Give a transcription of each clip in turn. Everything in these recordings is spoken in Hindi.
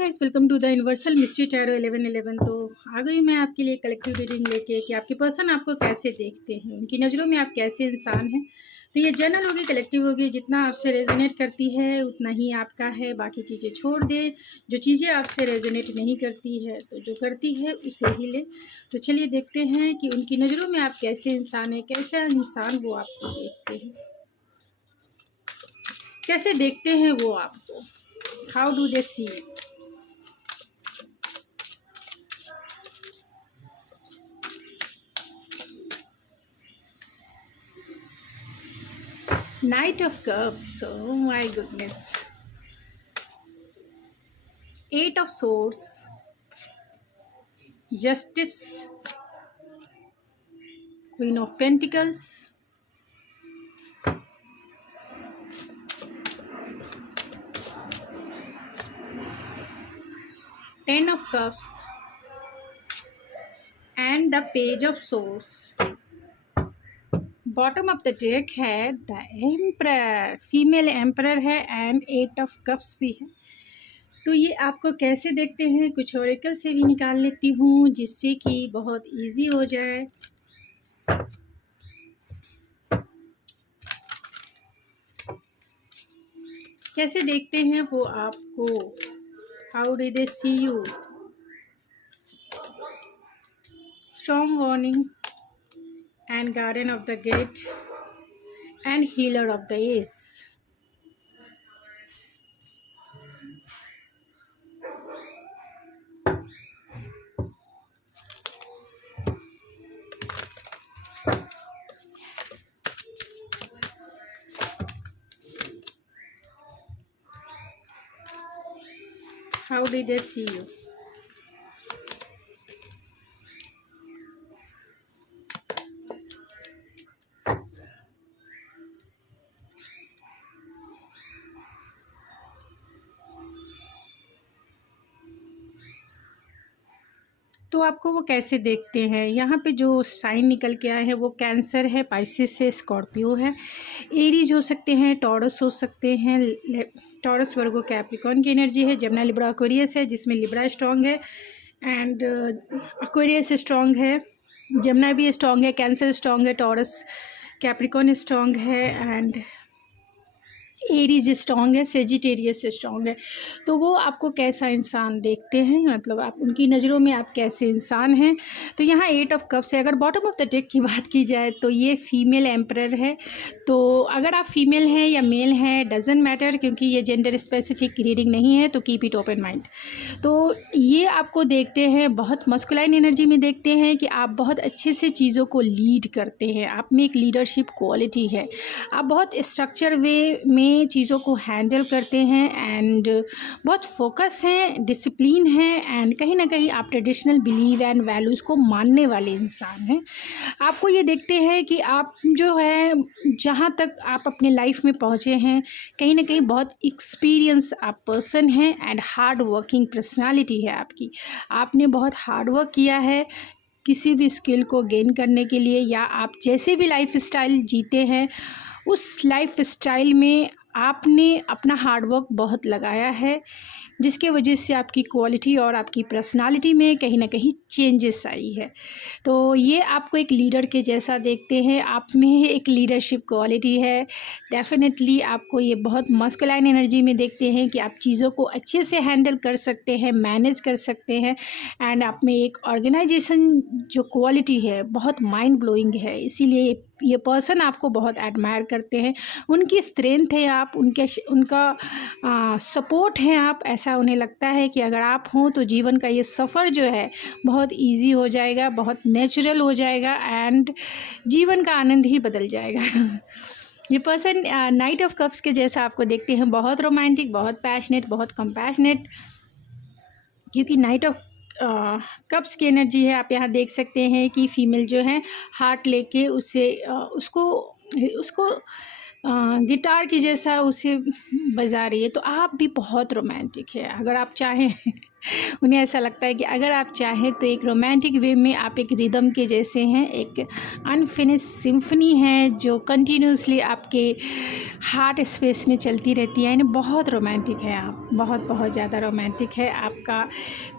Guys, welcome to the universal mystery tarot 1111। तो आ गई मैं आपके लिए कलेक्टिव रीडिंग लेके कि आपके पर्सन आपको कैसे देखते हैं, उनकी नज़रों में आप कैसे इंसान हैं। तो ये जनरल होगी, कलेक्टिव होगी। जितना आपसे रेजोनेट करती है उतना ही आपका है, बाकी चीज़ें छोड़ दें। जो चीज़ें आपसे रेजोनेट नहीं करती है तो जो करती है उसे ही ले। तो चलिए देखते हैं कि उनकी नज़रों में आप कैसे इंसान हैं, कैसा इंसान वो आपको देखते हैं, कैसे देखते हैं वो आपको। How do they see you. Knight of Cups, oh my goodness. Eight of Swords, Justice, Queen of Pentacles, Ten of Cups, and the Page of Swords. Bottom of the deck है द एम्परर, फीमेल एम्परर है, एंड एट ऑफ कप्स भी है। तो ये आपको कैसे देखते हैं, कुछ ओरेकल से भी निकाल लेती हूँ जिससे कि बहुत इजी हो जाए। कैसे देखते हैं वो आपको, how do they see you. Strong warning and guardian of the gate and healer of the ace. How did they see you? तो आपको वो कैसे देखते हैं। यहाँ पे जो साइन निकल के आए हैं वो कैंसर है, पाइसिस है, स्कॉर्पियो है, एरीज हो सकते हैं, टॉरस हो सकते हैं। टॉरस, वर्गो, कैप्रिकॉर्न की एनर्जी है। जमना, लिब्रा, एक्वेरियस है जिसमें लिब्रा स्ट्रॉन्ग है एंड एक्वेरियस स्ट्रॉन्ग है, जमना भी स्ट्रॉन्ग है, कैंसर स्ट्रॉन्ग है, टॉरस, कैप्रिकॉर्न स्ट्रॉन्ग है एंड एरीज स्ट्रॉन्ग है, सेजिटेरियस स्ट्रॉन्ग है। तो वो आपको कैसा इंसान देखते हैं, मतलब आप उनकी नज़रों में आप कैसे इंसान हैं। तो यहाँ एट ऑफ कप्स है। अगर बॉटम ऑफ द डेक की बात की जाए तो ये फीमेल एम्परर है। तो अगर आप फीमेल हैं या मेल हैं डजेंट मैटर, क्योंकि ये जेंडर स्पेसिफिक रीडिंग नहीं है, तो कीप इट ओपन माइंड। तो ये आपको देखते हैं, बहुत मस्कुलाइन एनर्जी में देखते हैं कि आप बहुत अच्छे से चीज़ों को लीड करते हैं, आप में एक लीडरशिप क्वालिटी है, आप बहुत स्ट्रक्चर वे में चीज़ों को हैंडल करते हैं एंड बहुत फोकस हैं, डिसिप्लिन है एंड कहीं ना कहीं आप ट्रेडिशनल बिलीव एंड वैल्यूज़ को मानने वाले इंसान हैं। आपको ये देखते हैं कि आप जो है जहाँ तक आप अपने लाइफ में पहुँचे हैं, कहीं ना कहीं बहुत एक्सपीरियंस आप पर्सन हैं एंड हार्ड वर्किंग पर्सनालिटी है आपकी। आपने बहुत हार्ड वर्क किया है किसी भी स्किल को गेन करने के लिए, या आप जैसे भी लाइफ स्टाइल जीते हैं उस लाइफ स्टाइल में आपने अपना हार्डवर्क बहुत लगाया है, जिसके वजह से आपकी क्वालिटी और आपकी पर्सनालिटी में कहीं ना कहीं चेंजेस आई है। तो ये आपको एक लीडर के जैसा देखते हैं, आप में एक लीडरशिप क्वालिटी है। डेफिनेटली आपको ये बहुत मस्कुलाइन एनर्जी में देखते हैं कि आप चीज़ों को अच्छे से हैंडल कर सकते हैं, मैनेज कर सकते हैं एंड आप में एक ऑर्गेनाइजेशन जो क्वालिटी है बहुत माइंड ब्लोइंग है। इसीलिए ये पर्सन आपको बहुत एडमायर करते हैं, उनकी स्ट्रेंथ है आप, उनका सपोर्ट है आप। ऐसा उन्हें लगता है कि अगर आप हों तो जीवन का ये सफ़र जो है बहुत इजी हो जाएगा, बहुत नेचुरल हो जाएगा एंड जीवन का आनंद ही बदल जाएगा। ये पर्सन नाइट ऑफ कप्स के जैसा आपको देखते हैं, बहुत रोमांटिक, बहुत पैशनेट, बहुत कंपैशनेट, क्योंकि नाइट ऑफ कप्स की एनर्जी है। आप यहाँ देख सकते हैं कि फीमेल जो है हार्ट लेके उसको गिटार की जैसा उसे बजा रही है, तो आप भी बहुत रोमांटिक है। अगर आप चाहें उन्हें ऐसा लगता है कि अगर आप चाहें तो एक रोमांटिक वे में आप एक रिदम के जैसे हैं, एक अनफिनिश सिम्फनी है जो कंटिन्यूसली आपके हार्ट स्पेस में चलती रहती है। यानी बहुत रोमांटिक है आप, बहुत बहुत ज़्यादा रोमांटिक है। आपका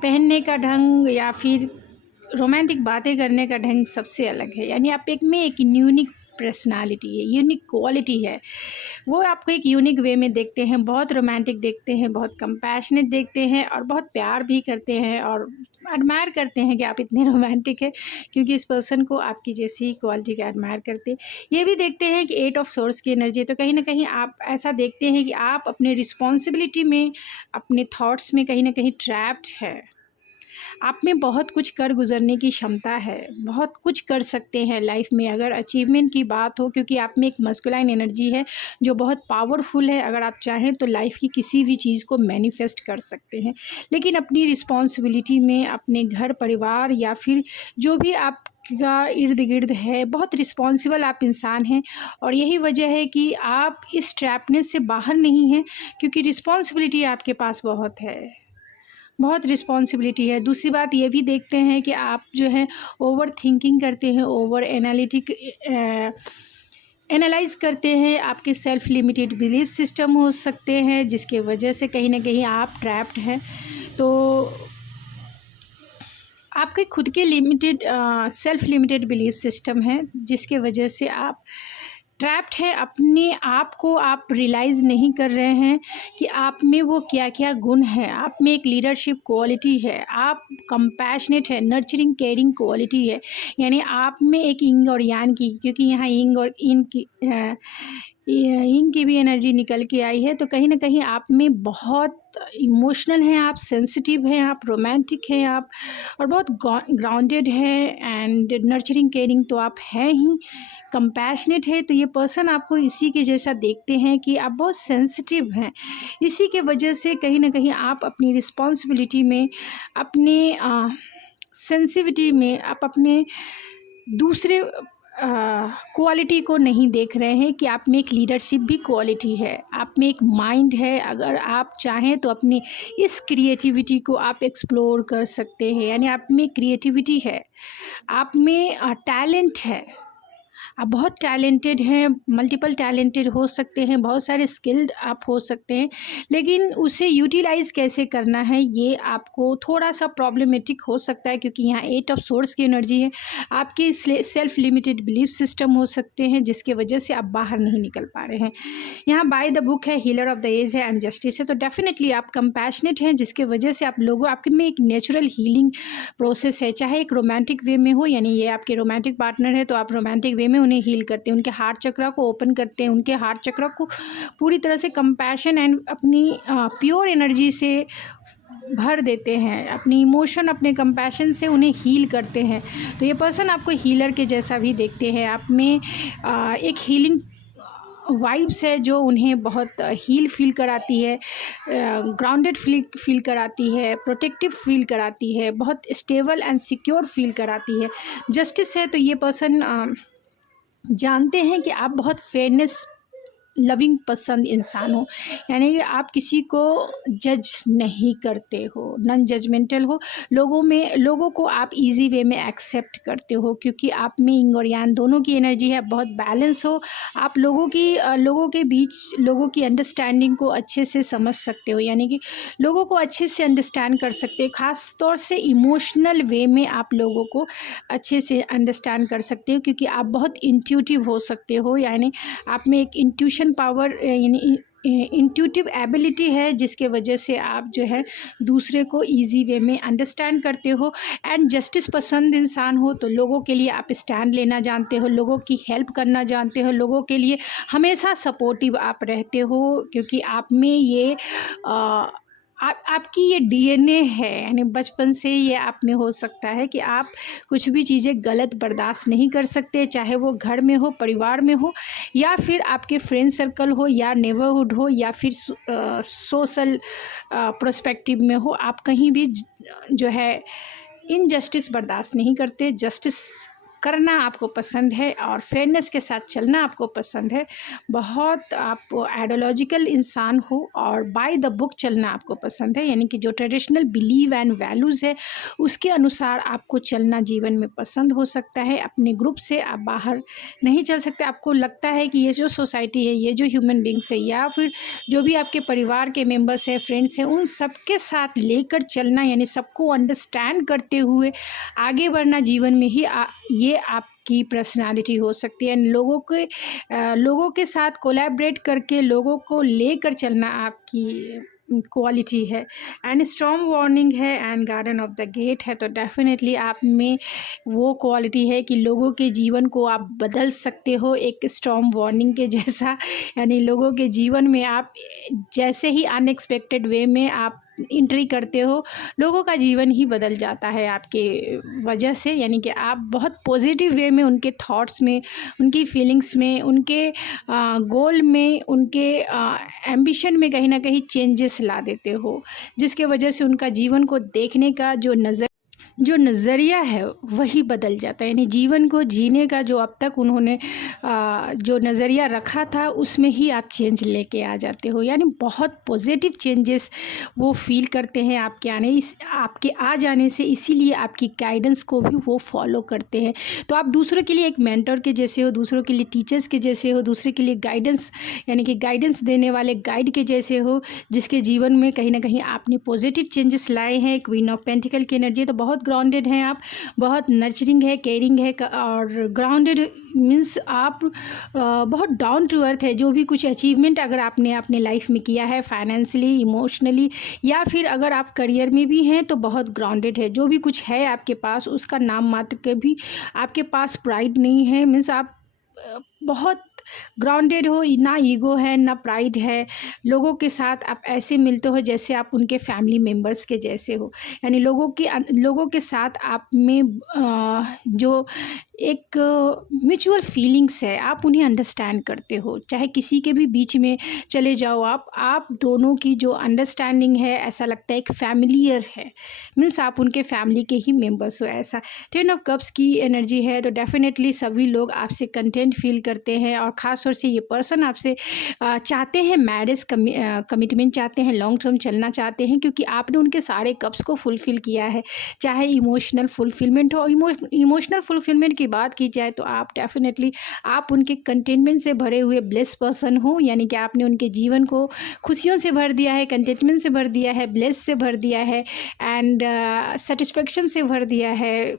पहनने का ढंग या फिर रोमांटिक बातें करने का ढंग सबसे अलग है। यानी आप एक यूनिक पर्सनालिटी है, यूनिक क्वालिटी है, वो आपको एक यूनिक वे में देखते हैं, बहुत रोमांटिक देखते हैं, बहुत कंपैशनेट देखते हैं और बहुत प्यार भी करते हैं और एडमायर करते हैं कि आप इतने रोमांटिक है, क्योंकि इस पर्सन को आपकी जैसी क्वालिटी का एडमायर करते। ये भी देखते हैं कि 8 ऑफ सोर्स की एनर्जी, तो कहीं ना कहीं आप ऐसा देखते हैं कि आप अपने रिस्पॉन्सिबिलिटी में, अपने थॉट्स में कहीं ना कहीं ट्रैप्ड है। आप में बहुत कुछ कर गुजरने की क्षमता है, बहुत कुछ कर सकते हैं लाइफ में अगर अचीवमेंट की बात हो, क्योंकि आप में एक मस्कुलाइन एनर्जी है जो बहुत पावरफुल है। अगर आप चाहें तो लाइफ की किसी भी चीज़ को मैनिफेस्ट कर सकते हैं, लेकिन अपनी रिस्पॉन्सिबिलिटी में, अपने घर परिवार या फिर जो भी आप का इर्द गिर्द है, बहुत रिस्पॉन्सिबल आप इंसान हैं। और यही वजह है कि आप इस ट्रैपनेस से बाहर नहीं हैं, क्योंकि रिस्पॉन्सिबिलिटी आपके पास बहुत है, बहुत रिस्पॉन्सिबिलिटी है। दूसरी बात ये भी देखते हैं कि आप जो है ओवर थिंकिंग करते हैं, ओवर एनालाइज करते हैं। आपके सेल्फ लिमिटेड बिलीफ सिस्टम हो सकते हैं जिसके वजह से कहीं ना कहीं आप ट्रैप्ड हैं। तो आपके खुद के सेल्फ लिमिटेड बिलीफ सिस्टम है जिसके वजह से आप ट्रैप्ड हैं। अपने आप को आप रियलाइज़ नहीं कर रहे हैं कि आप में वो क्या क्या गुण है। आप में एक लीडरशिप क्वालिटी है, आप कंपैशनेट है, नर्चरिंग केयरिंग क्वालिटी है। यानी आप में एक यिंग और यांग की, क्योंकि यहाँ यिंग और यिंग की भी एनर्जी निकल के आई है, तो कहीं ना कहीं आप में बहुत इमोशनल हैं, आप सेंसिटिव हैं, आप रोमांटिक हैं, आप और बहुत ग्राउंडेड हैं एंड नर्चरिंग केयरिंग तो आप हैं ही, कंपैशनेट है। तो ये पर्सन आपको इसी के जैसा देखते हैं कि आप बहुत सेंसिटिव हैं। इसी के वजह से कहीं ना कहीं आप अपनी रिस्पॉन्सिबिलिटी में, अपने सेंसिटिविटी में, आप अपने दूसरे क्वालिटी को नहीं देख रहे हैं कि आप में एक लीडरशिप भी क्वालिटी है, आप में एक माइंड है। अगर आप चाहें तो अपनी इस क्रिएटिविटी को आप एक्सप्लोर कर सकते हैं। यानी आप में क्रिएटिविटी है, आप में टैलेंट है, आप बहुत टैलेंटेड हैं, मल्टीपल टैलेंटेड हो सकते हैं, बहुत सारे स्किल्ड आप हो सकते हैं, लेकिन उसे यूटिलाइज़ कैसे करना है ये आपको थोड़ा सा प्रॉब्लमेटिक हो सकता है, क्योंकि यहाँ 8 ऑफ सोर्स की एनर्जी है। आपके सेल्फ लिमिटेड बिलीफ सिस्टम हो सकते हैं जिसके वजह से आप बाहर नहीं निकल पा रहे हैं। यहाँ बाय द बुक है, हीलर ऑफ द एज है एंड जस्टिस है, तो डेफिनेटली आप कंपैशनेट हैं जिसके वजह से आप लोगों, आपके में एक नेचुरल हीलिंग प्रोसेस है, चाहे एक रोमांटिक वे में हो। यानी ये आपके रोमांटिक पार्टनर है तो आप रोमांटिक वे में उन्हें हील करते हैं, उनके हार्ट चक्र को ओपन करते हैं, उनके हार्ट चक्र को पूरी तरह से कंपैशन एंड अपनी प्योर एनर्जी से भर देते हैं, अपनी इमोशन, अपने कंपैशन से उन्हें हील करते हैं। तो ये पर्सन आपको हीलर के जैसा भी देखते हैं। आप में एक हीलिंग वाइब्स है जो उन्हें बहुत हील फील कराती है, ग्राउंडेड फील कराती है, प्रोटेक्टिव फील कराती है, बहुत स्टेबल एंड सिक्योर फील कराती है। जस्टिस है तो ये पर्सन जानते हैं कि आप बहुत फेयरनेस लविंग पसंद इंसान हो, यानी कि आप किसी को जज नहीं करते हो, नॉन जजमेंटल हो, लोगों को आप इजी वे में एक्सेप्ट करते हो, क्योंकि आप में यिंग और यांग दोनों की एनर्जी है, बहुत बैलेंस हो। आप लोगों के बीच लोगों की अंडरस्टैंडिंग को अच्छे से समझ सकते हो, यानी कि लोगों को अच्छे से अंडरस्टैंड कर सकते हो। ख़ास तौर से इमोशनल वे में आप लोगों को अच्छे से अंडरस्टैंड कर सकते हो, क्योंकि आप बहुत इंट्यूटिव हो सकते हो। यानी आप में एक इंट्यूशन पावर, यानी इंट्यूटिव एबिलिटी है जिसके वजह से आप जो है दूसरे को इजी वे में अंडरस्टैंड करते हो। एंड जस्टिस पसंद इंसान हो तो लोगों के लिए आप स्टैंड लेना जानते हो, लोगों की हेल्प करना जानते हो, लोगों के लिए हमेशा सपोर्टिव आप रहते हो, क्योंकि आप में ये आपकी ये डीएनए है। यानी बचपन से ये आप में हो सकता है कि आप कुछ भी चीज़ें गलत बर्दाश्त नहीं कर सकते, चाहे वो घर में हो, परिवार में हो, या फिर आपके फ्रेंड सर्कल हो, या नेबरहुड हो, या फिर सोशल पर्सपेक्टिव में हो। आप कहीं भी जो है इनजस्टिस बर्दाश्त नहीं करते, जस्टिस करना आपको पसंद है और फेयरनेस के साथ चलना आपको पसंद है, बहुत आप आइडियोलॉजिकल इंसान हो और बाय द बुक चलना आपको पसंद है, यानी कि जो ट्रेडिशनल बिलीव एंड वैल्यूज़ है उसके अनुसार आपको चलना जीवन में पसंद हो सकता है। अपने ग्रुप से आप बाहर नहीं चल सकते। आपको लगता है कि ये जो सोसाइटी है, ये जो ह्यूमन बींग्स है, या फिर जो भी आपके परिवार के मेंबर्स हैं, फ्रेंड्स हैं, उन सबके साथ लेकर चलना, यानी सबको अंडरस्टैंड करते हुए आगे बढ़ना जीवन में ही ये आपकी पर्सनालिटी हो सकती है। लोगों के साथ कोलैबोरेट करके लोगों को लेकर चलना आपकी क्वालिटी है। एंड स्ट्रॉन्ग वार्निंग है and guardian of the gate है, तो डेफिनेटली आप में वो क्वालिटी है कि लोगों के जीवन को आप बदल सकते हो एक स्ट्रॉन्ग वार्निंग के जैसा। यानी लोगों के जीवन में आप जैसे ही अनएक्सपेक्टेड वे में आप एंट्री करते हो, लोगों का जीवन ही बदल जाता है आपके वजह से। यानी कि आप बहुत पॉजिटिव वे में उनके थॉट्स में, उनकी फीलिंग्स में, उनके गोल में, उनके एम्बिशन में कहीं ना कहीं चेंजेस ला देते हो, जिसके वजह से उनका जीवन को देखने का जो नज़रिया है वही बदल जाता है। यानी जीवन को जीने का जो अब तक उन्होंने जो नज़रिया रखा था उसमें ही आप चेंज लेके आ जाते हो। यानी बहुत पॉजिटिव चेंजेस वो फील करते हैं आपके आ जाने से, इसीलिए आपकी गाइडेंस को भी वो फॉलो करते हैं। तो आप दूसरों के लिए एक मेंटर के जैसे हो, दूसरों के लिए टीचर्स के जैसे हो, दूसरे के लिए गाइडेंस यानी कि गाइडेंस देने वाले गाइड के जैसे हो, जिसके जीवन में कहीं ना कहीं आपने पॉजिटिव चेंजेस लाए हैं। क्वीन ऑफ पेंटिकल की एनर्जी, तो बहुत ग्राउंडेड हैं आप, बहुत नर्चरिंग है, केयरिंग है, और ग्राउंडेड मीन्स आप बहुत डाउन टू अर्थ है। जो भी कुछ अचीवमेंट अगर आपने अपने लाइफ में किया है फाइनेंशियली, इमोशनली, या फिर अगर आप करियर में भी हैं तो बहुत ग्राउंडेड है। जो भी कुछ है आपके पास उसका नाम मात्र के भी आपके पास प्राइड नहीं है। मीन्स आप बहुत ग्राउंडेड हो, ना ईगो है ना प्राइड है। लोगों के साथ आप ऐसे मिलते हो जैसे आप उनके फैमिली मेम्बर्स के जैसे हो। यानी लोगों के साथ आप में जो एक म्यूचुअल फीलिंग्स है, आप उन्हें अंडरस्टैंड करते हो। चाहे किसी के भी बीच में चले जाओ आप दोनों की जो अंडरस्टैंडिंग है, ऐसा लगता है एक फैमिलियर है। मीन्स आप उनके फैमिली के ही मेंबर्स हो ऐसा। 10 ऑफ कप्स की एनर्जी है, तो डेफिनेटली सभी लोग आपसे कंटेंट फील करते हैं, और ख़ास तौर से ये पर्सन आपसे चाहते हैं मैरिज कमिटमेंट चाहते हैं, लॉन्ग टर्म चलना चाहते हैं, क्योंकि आपने उनके सारे कप्स को फुलफ़िल किया है। चाहे इमोशनल फुलफिलमेंट हो, इमोशनल फुलफिलमेंट की बात की जाए तो आप डेफिनेटली आप उनके कंटेनमेंट से भरे हुए ब्लेस पर्सन हो। यानी कि आपने उनके जीवन को खुशियों से भर दिया है, कंटेनमेंट से भर दिया है, ब्लेस से भर दिया है, एंड सेटिस्फेक्शन से भर दिया है।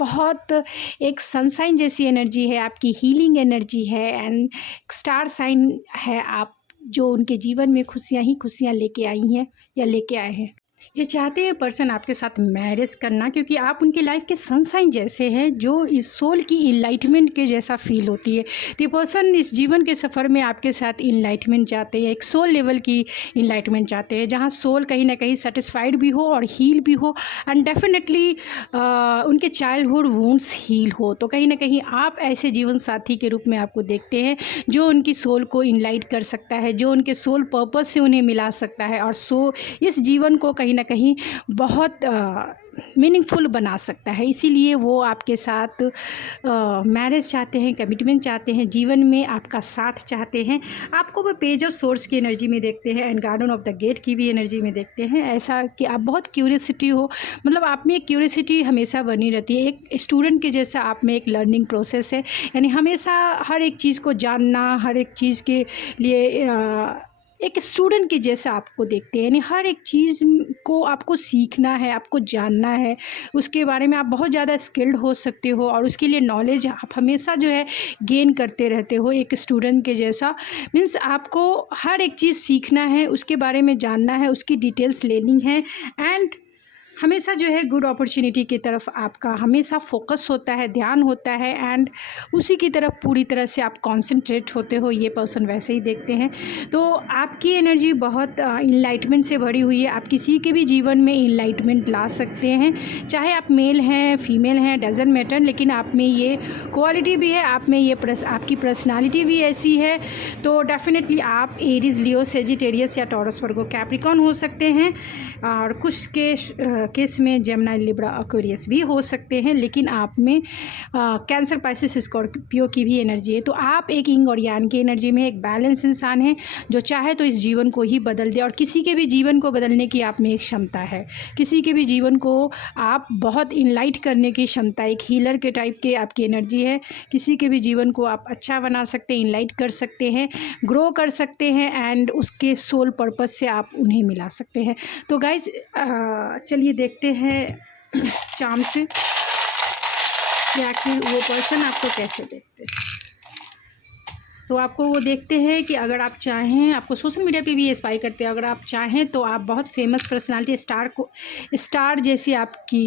बहुत एक सनसाइन जैसी एनर्जी है आपकी, हीलिंग एनर्जी है, एंड स्टार साइन है आप, जो उनके जीवन में खुशियाँ ही खुशियाँ लेके आई हैं या लेके आए हैं। ये चाहते हैं पर्सन आपके साथ मैरिज करना, क्योंकि आप उनकी लाइफ के सनसाइन जैसे हैं, जो इस सोल की इनलाइटमेंट के जैसा फील होती है। तो पर्सन इस जीवन के सफ़र में आपके साथ इनलाइटमेंट चाहते हैं, एक सोल लेवल की इनलाइटमेंट चाहते हैं, जहाँ सोल कहीं ना कहीं सेटिस्फाइड भी हो और हील भी हो, एंड डेफिनेटली उनके चाइल्डहुड वुंड्स हील हो। तो कहीं ना कहीं आप ऐसे जीवन साथी के रूप में आपको देखते हैं, जो उनकी सोल को इनलाइट कर सकता है, जो उनके सोल पर्पस से उन्हें मिला सकता है, और इस जीवन को कहीं ना कहीं बहुत मीनिंगफुल बना सकता है। इसीलिए वो आपके साथ मैरिज चाहते हैं, कमिटमेंट चाहते हैं, जीवन में आपका साथ चाहते हैं। आपको वो पेज ऑफ सोर्स की एनर्जी में देखते हैं, and guardian of the gate की भी एनर्जी में देखते हैं। ऐसा कि आप बहुत क्यूरियसिटी हो, मतलब आप में एक क्यूरियसिटी हमेशा बनी रहती है। एक स्टूडेंट के जैसा आप में एक लर्निंग प्रोसेस है, यानी हमेशा हर एक चीज़ को जानना, हर एक चीज़ के लिए एक स्टूडेंट के जैसा आपको देखते हैं। यानी हर एक चीज़ को आपको सीखना है, आपको जानना है, उसके बारे में आप बहुत ज़्यादा स्किल्ड हो सकते हो, और उसके लिए नॉलेज आप हमेशा जो है गेन करते रहते हो एक स्टूडेंट के जैसा। मीन्स आपको हर एक चीज़ सीखना है, उसके बारे में जानना है, उसकी डिटेल्स लेनी है, एंड हमेशा जो है गुड अपॉर्चुनिटी की तरफ आपका हमेशा फोकस होता है, ध्यान होता है, एंड उसी की तरफ पूरी तरह से आप कंसंट्रेट होते हो। ये पर्सन वैसे ही देखते हैं। तो आपकी एनर्जी बहुत इनलाइटमेंट से भरी हुई है। आप किसी के भी जीवन में इनलाइटमेंट ला सकते हैं, चाहे आप मेल हैं फीमेल हैं, डजंट मैटर, लेकिन आप में ये क्वालिटी भी है, आप में ये आपकी पर्सनालिटी भी ऐसी है। तो डेफिनेटली आप एरीज, लियो, सेजिटेरियस या टॉरस, वर्गो, कैप्रिकॉर्न हो सकते हैं। और कुछ केस में जेमिनी, लिब्रा, एक्वेरियस भी हो सकते हैं, लेकिन आप में कैंसर, पाइसेस, स्कॉर्पियो की भी एनर्जी है। तो आप एक यिंग और यांग की एनर्जी में एक बैलेंस इंसान है जो चाहे तो इस जीवन को ही बदल दे, और किसी के भी जीवन को बदलने की आप में एक क्षमता है। किसी के भी जीवन को आप बहुत इनलाइट करने की क्षमता, एक हीलर के टाइप के आपकी एनर्जी है। किसी के भी जीवन को आप अच्छा बना सकते हैं, इनलाइट कर सकते हैं, ग्रो कर सकते हैं, एंड उसके सोल पर्पस से आप उन्हें मिला सकते हैं। तो गाइज चलिए देखते हैं चार्म से कि आखिर वो पर्सन आपको कैसे देखते हैं। तो आपको वो देखते हैं कि अगर आप चाहें, आपको सोशल मीडिया पे भी ये स्पाई करते हैं, अगर आप चाहें तो आप बहुत फेमस पर्सनालिटी, स्टार जैसी आपकी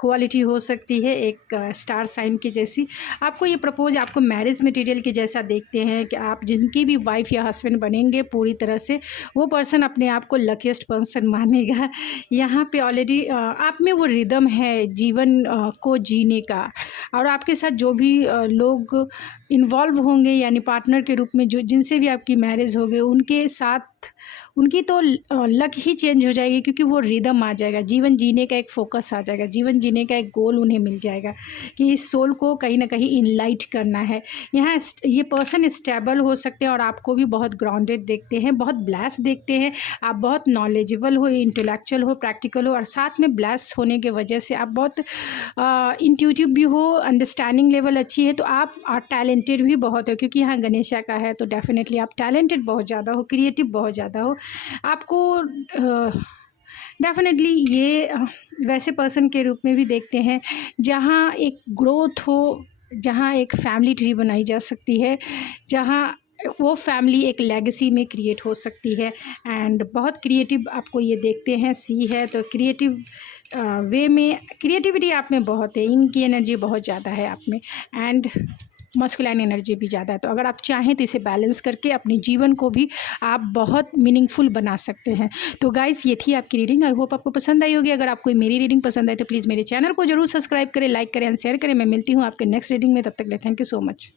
क्वालिटी हो सकती है, एक स्टार साइन की जैसी। आपको ये प्रपोज, आपको मैरिज मटेरियल के जैसा देखते हैं कि आप जिनकी भी वाइफ या हस्बैंड बनेंगे, पूरी तरह से वो पर्सन अपने आप को लकीस्ट पर्सन मानेगा। यहाँ पे ऑलरेडी आप में वो रिदम है जीवन को जीने का, और आपके साथ जो भी लोग इन्वॉल्व होंगे, यानी पार्टनर के रूप में जो जिनसे भी आपकी मैरिज होगी, उनके साथ उनकी तो लक ही चेंज हो जाएगी, क्योंकि वो रिदम आ जाएगा, जीवन जीने का एक फोकस आ जाएगा, जीवन जीने का एक गोल उन्हें मिल जाएगा कि इस सोल को कहीं ना कहीं इनलाइट करना है। यहाँ ये पर्सन स्टेबल हो सकते हैं और आपको भी बहुत ग्राउंडेड देखते हैं, बहुत ब्लेस देखते हैं। आप बहुत नॉलेजेबल हो, इंटेलेक्चुअल हो, प्रैक्टिकल हो, और साथ में ब्लेस होने की वजह से आप बहुत इंट्यूटिव भी हो, अंडरस्टैंडिंग लेवल अच्छी है, तो आप टैलेंटेड भी बहुत हो, क्योंकि यहाँ गणेशा का है, तो डेफिनेटली आप टैलेंटेड बहुत ज़्यादा हो, क्रिएटिव बहुत ज़्यादा हो। आपको डेफिनेटली ये वैसे पर्सन के रूप में भी देखते हैं जहाँ एक ग्रोथ हो, जहाँ एक फैमिली ट्री बनाई जा सकती है, जहाँ वो फैमिली एक लेगेसी में क्रिएट हो सकती है, एंड बहुत क्रिएटिव आपको ये देखते हैं। सी है तो क्रिएटिव वे में क्रिएटिविटी आप में बहुत है, इनकी एनर्जी बहुत ज़्यादा है आप में, एंड मस्कुलाइन एनर्जी भी ज़्यादा है। तो अगर आप चाहें तो इसे बैलेंस करके अपने जीवन को भी आप बहुत मीनिंगफुल बना सकते हैं। तो गाइस ये थी आपकी रीडिंग, आई होप आपको पसंद आई होगी। अगर आपको मेरी रीडिंग पसंद आए तो प्लीज़ मेरे चैनल को जरूर सब्सक्राइब करें, लाइक करें, एंड शेयर करें। मैं मिलती हूँ आपके नेक्स्ट रीडिंग में, तब तक के लिए थैंक यू सो मच।